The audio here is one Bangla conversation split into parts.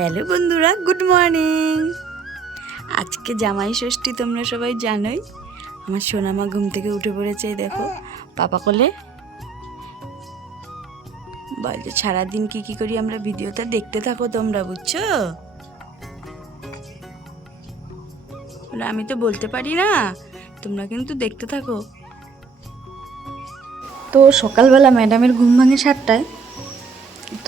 হ্যালো বন্ধুরা গুড মর্নিং। আজকে জামাই ষষ্ঠী তোমরা সবাই জানোই। আমার সোনামা ঘুম থেকে উঠে পড়েছে দেখো। পাপা কোলে। বলছে সারাদিন কি কি করি আমরা ভিডিওটা দেখতে থাকো তোমরা বুঝছ? বলে, আমি তো বলতে পারি না। তোমরা কিন্তু দেখতে থাকো। তো সকালবেলা ম্যাডামের ঘুম ভাঙে সাতটায়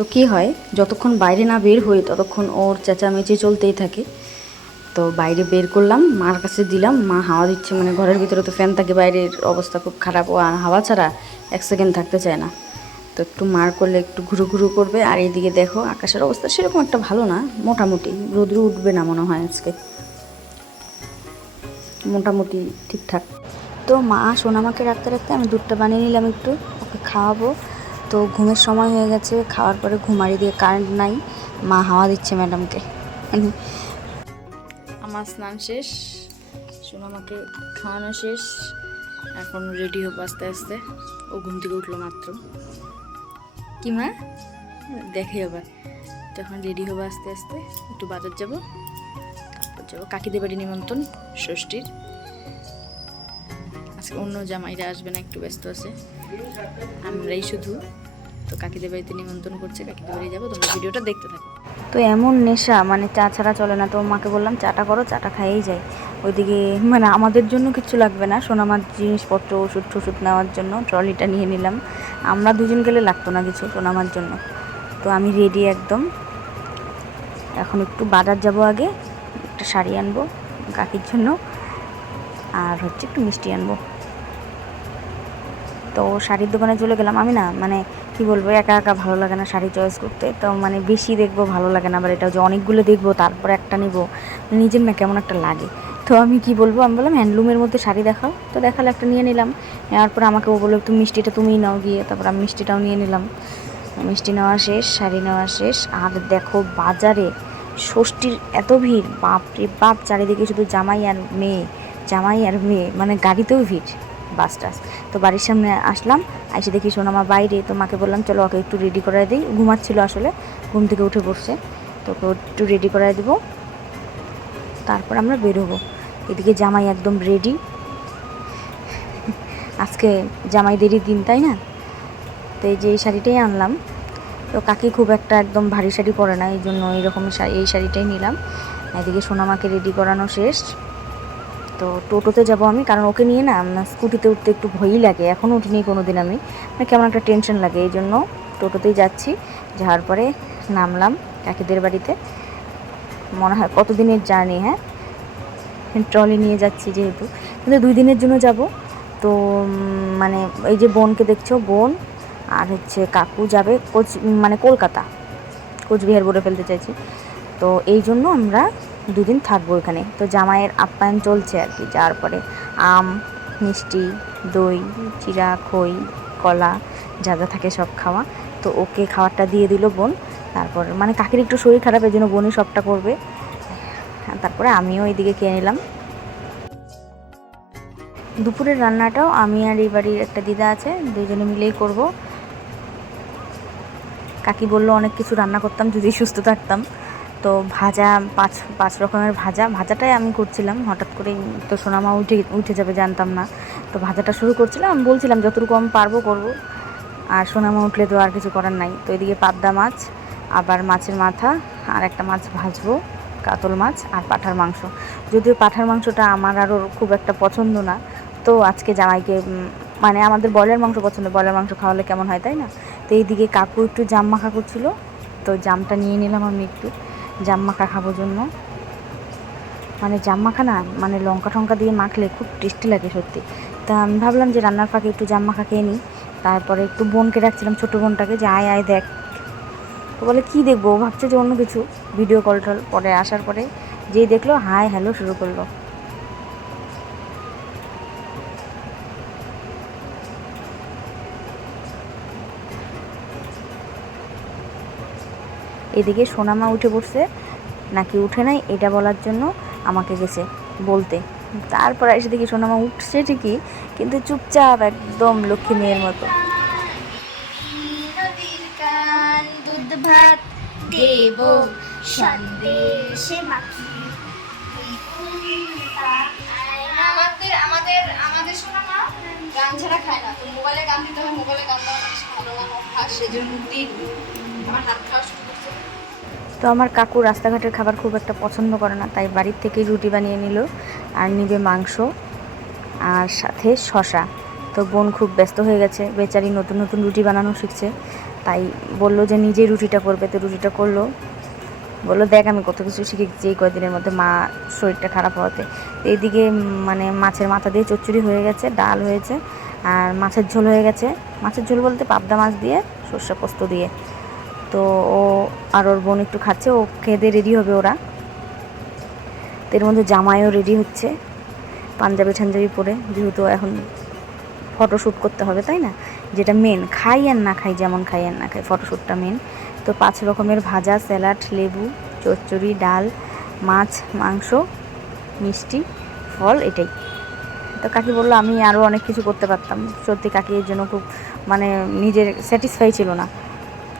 তো কি হয়, যতক্ষণ বাইরে না বের হই ততক্ষণ ওর চেঁচামেচি চলতেই থাকে। তো বাইরে বের করলাম, মার কাছে দিলাম, মা হাওয়া দিচ্ছে মানে ঘরের ভিতরে তো ফ্যান থাকে, বাইরের অবস্থা খুব খারাপ, ও আর হাওয়া ছাড়া এক সেকেন্ড থাকতে চায় না। তো একটু মার করলে একটু ঘুরু ঘুরু করবে, আর এইদিকে দেখো আকাশের অবস্থা সেরকম একটা ভালো না, মোটামুটি। রোদ্র উঠবে না মনে হয় আজকে। মোটামুটি ঠিকঠাক। তো মা সোনামাকে রাখতে রাখতে আমি দুধটা বানিয়ে নিলাম একটু, ওকে খাওয়াবো। তো ঘুমের সময় হয়ে গেছে খাওয়ার পরে ঘুমারি দিয়ে কারেন্ট নাই। মা হাওয়া দিচ্ছে ম্যাডামকে আমার স্নান শেষ শুনো সোনামাকে খাওয়ানো শেষ এখন রেডি হব আস্তে আস্তে। ও ঘুম থেকে উঠল মাত্র। কি মা? দেখে আবার। তখন রেডি হব আস্তে আস্তে। একটু বাজার যাব তারপর যাব। কাকিদের বাড়ি নিমন্ত্রণ ষষ্ঠীর। আজকে অন্য জামাইরা আসবে না একটু ব্যস্ত আছে। আমরাই শুধু। তো কাকিদের বাড়িতে নিমন্ত্রণ করছে, কাকিদের বাড়ি যাব, তোমরা ভিডিওটা দেখতে থাকো। তো এমন নেশা মানে চা ছাড়া চলে না। তো মাকে বললাম, চাটা করো, চাটা খাইয়েই যাই। ওইদিকে মানে আমাদের জন্য কিছু লাগবে না, সোনামার জিনিসপত্র, ওষুধ টষুধ নেওয়ার জন্য ট্রলিটা নিয়ে নিলাম। আমরা দুজন গেলে লাগতো না কিছু সোনামার জন্য। তো আমি রেডি একদম। এখন একটু বাজার যাব আগে, একটা শাড়ি আনব কাকির জন্য, আর হচ্ছে একটু মিষ্টি আনব। তো শাড়ির দোকানে চলে গেলাম আমি না মানে কি বলব, একা একা ভালো লাগে না শাড়ি চয়েস করতে। তো মানে বেশি দেখব, ভালো লাগে না, আবার এটা যে অনেকগুলো দেখব, তারপর একটা নিব, নিজের না কেমন একটা লাগে। তো আমি কি বলব, আমি বললাম হ্যান্ডলুমের মধ্যে শাড়ি দেখাও। তো দেখালে একটা নিয়ে নিলাম। নেওয়ার পর আমাকে ও বলল, তুমি মিষ্টিটা তুমিই নাও গিয়ে। তারপর আমি মিষ্টিটাও নিয়ে নিলাম। মিষ্টি নেওয়া শেষ, শাড়ি নেওয়া শেষ। আর দেখো বাজারে ষষ্ঠীর এত ভিড় বাপ রে বাপ, চারিদিকে শুধু জামাই আর মেয়ে, জামাই আর মেয়ে মানে গাড়িতেও ভিড়। বাস টাস। তো বাড়ির সামনে আসলাম এসে দেখি সোনামা বাইরে, তো মাকে বললাম, চলো ওকে একটু রেডি করাই দিই। ঘুমাচ্ছিল আসলে, ঘুম থেকে উঠে পড়ছে। তো ওকে একটু রেডি করাই দেবো। তারপর আমরা বেরোবো। এদিকে জামাই একদম রেডি আজকে জামাইদেরই দিন, তাই না? তো এই যে এই শাড়িটাই আনলাম। তো কাকি খুব একটা একদম ভারী শাড়ি পরে না, এই জন্য এইরকম এই শাড়িটাই নিলাম। এদিকে সোনামাকে রেডি করানো শেষ। তো টোটোতে যাব আমি, কারণ ওকে নিয়ে না স্কুটিতে উঠতে একটু ভয়ই লাগে। এখনও উঠিনি কোনো দিন আমি। মানে কেমন একটা টেনশন লাগে, এই জন্য টোটোতেই যাচ্ছি। যাওয়ার পরে নামলাম কাকিদের বাড়িতে। মনে হয় কতদিনের জার্নি হ্যাঁ? ট্রলি নিয়ে যাচ্ছি যেহেতু। কিন্তু দুই দিনের জন্য যাব। তো মানে এই যে বোনকে দেখছ, বোন আর হচ্ছে কাকু যাবে কোচ মানে কলকাতা। কোচবিহার বলে ফেলতে চাইছি। তো এই জন্য আমরা দুদিন থাকব এখানে। তো জামাইয়ের আপ্যায়ন চলছে আর কি যার পরে। আম, মিষ্টি, দই, চিরা, খই, কলা, যা যা থাকে সব খাওয়া। তো ওকে খাবারটা দিয়ে দিল বোন। তারপর মানে কাকির একটু শরীর খারাপ এই জন্য বোনই সবটা করবে। তারপরে আমিও এইদিকে খেয়ে নিলাম। দুপুরের রান্নাটাও আমি আর এই বাড়ির একটা দিদা আছে দুজনে মিলেই করব। কাকি বলল, অনেক কিছু রান্না করতাম, যদি সুস্থ থাকতাম। তো ভাজা, পাঁচ পাঁচ রকমের ভাজা। ভাজাটাই আমি করছিলাম। হঠাৎ করেই তো সোনামা উঠে উঠে যাবে, জানতাম না। তো ভাজাটা শুরু করছিলাম। আমি বলছিলাম, যতটুকু আমি পারব করব। আর সোনামা উঠলে তো আর কিছু করার নাই। তো এদিকে পাবদা মাছ, আবার মাছের মাথা, আর একটা মাছ ভাজবো, কাতল মাছ আর পাঠার মাংস। যদিও পাঠার মাংসটা আমার আরও খুব একটা পছন্দ না, তো আজকে জামাইকে মানে আমাদের ব্রয়লার মাংস পছন্দ, ব্রয়লার মাংস খাওয়ালে কেমন হয়, তাই না? তো এইদিকে কাকু একটু জাম মাখা করছিল, তো জামটা নিয়ে নিলাম আমি একটু। জাম মাখা খাব জন্য। মানে জাম মাখা না মানে লঙ্কা টঙ্কা দিয়ে মাখলে খুব টেস্টি লাগে সত্যি। তা আমি ভাবলাম যে রান্নার ফাঁকে একটু জাম মাখা খেয়ে নিই। তারপরে একটু বোনকে রাখছিলাম ছোটো বোনটাকে, যে আয় আয়, দেখ। তো বলে, কী দেখব? ভাবছে যে অন্য কিছু। ভিডিও কল টল পরে আসার পরে যেই দেখল, হাই হ্যালো শুরু করল। এদিকে সোনামা উঠে পড়ছে। নাকি উঠে নাই, এটা বলার জন্য আমাকে গেছে বলতে। তারপর এসে দেখি সোনামা উঠছে ঠিকই, কিন্তু চুপচাপ একদম লক্ষ্মী মেয়ের মতো। ভাত গান ছাড়া খায় না। তো মোবাইলে গান দিতে হয়, মোবাইলে গান দেওয়া ভালো না অভ্যাস, সেজন্য দিন আমার হাত খাওয়া তো আমার কাকু রাস্তাঘাটের খাবার খুব একটা পছন্দ করে না, তাই বাড়ির থেকেই রুটি বানিয়ে নিল আর নিবে মাংস আর সাথে শশা তো বোন খুব ব্যস্ত হয়ে গেছে, বেচারি নতুন নতুন রুটি বানানো শিখছে, তাই বলল যে নিজে রুটিটা করবে। তো রুটিটা করল, বলল, দেখ, আমি কত কিছু শিখে গেছি এই কয়েকদিনের মধ্যে মা শরীরটা খারাপ হওয়াতে। এইদিকে মানে মাছের মাথা দিয়ে চচ্চড়ি হয়ে গেছে, ডাল হয়েছে আর মাছের ঝোল হয়ে গেছে। মাছের ঝোল বলতে পাবদা মাছ দিয়ে, সর্ষে পোস্ত দিয়ে। তো ও আর ওর বোন একটু খাচ্ছে, ও খেয়ে রেডি হবে ওরা। তো এর মধ্যে জামাইও রেডি হচ্ছে, পাঞ্জাবি ঠাঞ্জাবি পরে, যেহেতু এখন ফটোশ্যুট করতে হবে, তাই না? যেটা মেন খাই আর না খাই, যেমন খাই আর না খাই ফটোশ্যুটটা মেন তো পাঁচ রকমের ভাজা স্যালাড লেবু, চচ্চড়ি, ডাল, মাছ, মাংস, মিষ্টি, ফল, এটাই। তো কাকি বলল, আমি আরও অনেক কিছু করতে পারতাম। সত্যি কাকি এর জন্য খুব মানে নিজের স্যাটিসফাই ছিল না।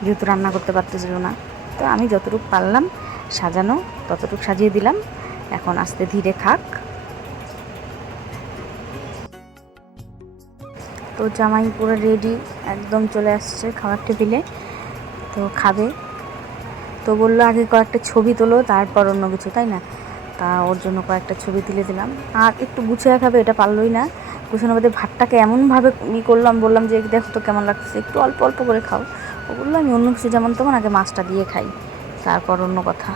যেহেতু রান্না করতে পারতেছিল না। তো আমি যতটুকু পারলাম সাজানো, ততটুকু সাজিয়ে দিলাম। এখন আস্তে ধীরে খাক। তো জামাই পুরো রেডি একদম চলে আসছে খাবার টেবিলে। তো খাবে। তো বলল আগে কয়েকটা ছবি তোলো, তারপর অন্য কিছু, তাই না? তা ওর জন্য কয়েকটা ছবি তুলে দিলাম। আর একটু গুছিয়ে খাবে এটা পারলোই না। গুছানোর মধ্যে ভাতটাকে এমনভাবে ই করলাম, বললাম যে, দেখো তো কেমন লাগছে একটু অল্প অল্প করে খাও। ও বলল, আমি অন্য কিছু, যেমন তেমন আগে মাছটা দিয়ে খাই। তারপর অন্য কথা।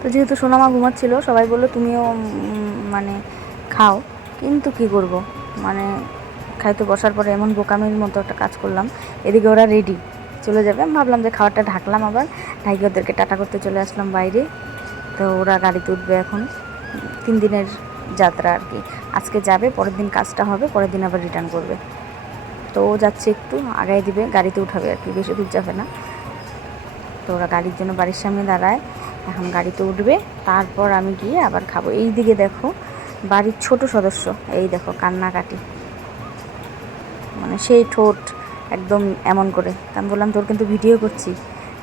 তো যেহেতু সোনামা ঘুমাচ্ছিল, সবাই বলল, তুমিও মানে খাও। কিন্তু কি করব? মানে খাইতে বসার পরে এমন বোকামির মতো একটা কাজ করলাম। এদিকে ওরা রেডি চলে যাবে। আমি ভাবলাম যে খাবারটা ঢাকলাম আবার। ঢাকি ওদেরকে টাটা করতে চলে আসলাম বাইরে। তো ওরা গাড়িতে উঠবে এখন। তিন দিনের যাত্রা আর কি। আজকে যাবে, পরের দিন কাজটা হবে, পরের দিন আবার রিটার্ন করবে। তো ও যাচ্ছে একটু, আগায় দিবে, গাড়িতে উঠাবে আর কি, বেশি দূর যাবে না। তো ওরা গাড়ির জন্য বাড়ির সামনে দাঁড়ায়। এখন গাড়িতে উঠবে, তারপর আমি গিয়ে আবার খাব। এই দিকে দেখো, বাড়ির ছোট সদস্য। এই দেখো, কান্নাকাটি। মানে সেই ঠোঁট। একদম এমন করে। আমি বললাম, তোর কিন্তু ভিডিও করছি।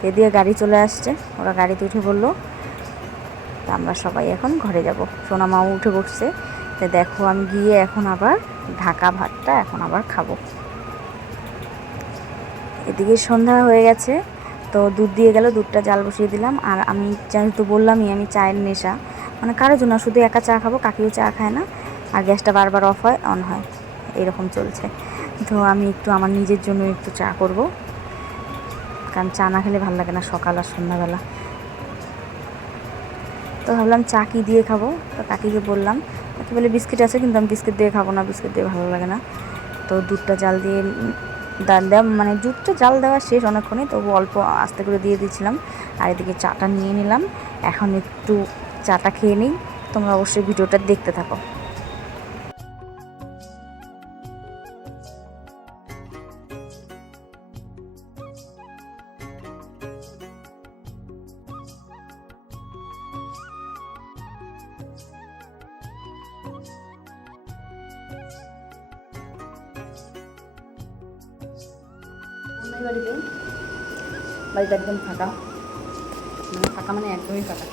এদিকে গাড়ি চলে আসছে। ওরা গাড়িতে উঠে বলল, তা আমরা সবাই এখন ঘরে যাব। সোনামাও উঠে বসছে। তো দেখো, আমি গিয়ে এখন আবার ঢাকা ভাতটা এখন আবার খাব। এদিকে সন্ধ্যা হয়ে গেছে, তো দুধ দিয়ে গেল, দুধটা জাল বসিয়ে দিলাম। আর আমি যেহেতু বললামই, আমি চায়ের নেশা। মানে কারোর জন্য, শুধু একা চা খাব, কাকিও চা খায় না। আর গ্যাসটা বারবার অফ হয়, অন হয়। এরকম চলছে। তো আমি একটু আমার নিজের জন্য একটু চা করব। কারণ চা না খেলে ভালো লাগে না সকাল আর সন্ধ্যাবেলা। তো ভাবলাম চা কি দিয়ে খাব? তো কাকিকে বললাম, কাকি বলে বিস্কিট আছে কিন্তু আমি বিস্কিট দিয়ে খাব না, বিস্কিট দিয়ে ভালো লাগে না। তো দুধটা জাল দিয়ে ডাল দেওয়া মানে দুধটা জাল দেওয়া শেষ অনেকক্ষণে তবু অল্প আস্তে করে দিয়ে দিয়েছিলাম। আর এদিকে চাটা নিয়ে নিলাম। এখন একটু চাটা খেয়ে নিই, তোমরা অবশ্যই ভিডিওটা দেখতে থাকো। বাড়িতে বাড়িটা একদম ফাঁকা। মানে ফাঁকা মানে একদমই ফাঁকা।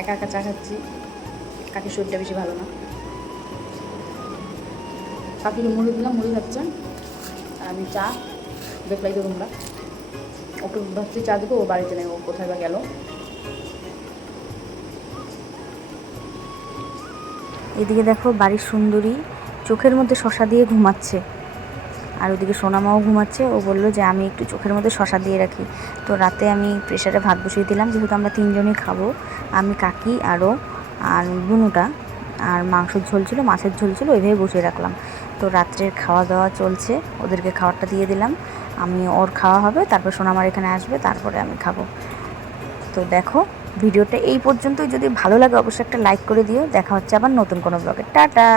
একা একা চা খাচ্ছি। কাকির শরীরটা বেশি ভালো না। কাকিকে মুড়ি দিলাম, মুড়ি খাচ্ছে। আর আমি চা দেখলাই তো তোমরা। ওকে ভাবছি চা দেবো, ও বাড়িতে নেই, ও কোথায় বা গেল। এদিকে দেখো বাড়ির সুন্দরী চোখের মধ্যে শশা দিয়ে ঘুমাচ্ছে। আর ওদিকে সোনামাও ঘুমাচ্ছে। ও বলল যে, আমি একটু চোখের মধ্যে শশা দিয়ে রাখি। তো রাতে আমি প্রেশারে ভাত বসিয়ে দিলাম। যেহেতু আমরা তিনজনই খাব, আমি কাকি, আরও, আর বুনুটা, আর মাংসের ঝোল ছিল, মাছের ঝোল ছিল, ওইভাবে বসিয়ে রাখলাম। তো রাত্রের খাওয়া দাওয়া চলছে, ওদেরকে খাবারটা দিয়ে দিলাম। আমি, ওর খাওয়া হবে, তারপর সোনামার এখানে আসবে, তারপরে আমি খাব। তো দেখো, ভিডিওটা এই পর্যন্তই। যদি ভালো লাগে, অবশ্যই একটা লাইক করে দিও। দেখা হচ্ছে আবার নতুন কোনো ব্লগে। টাটা!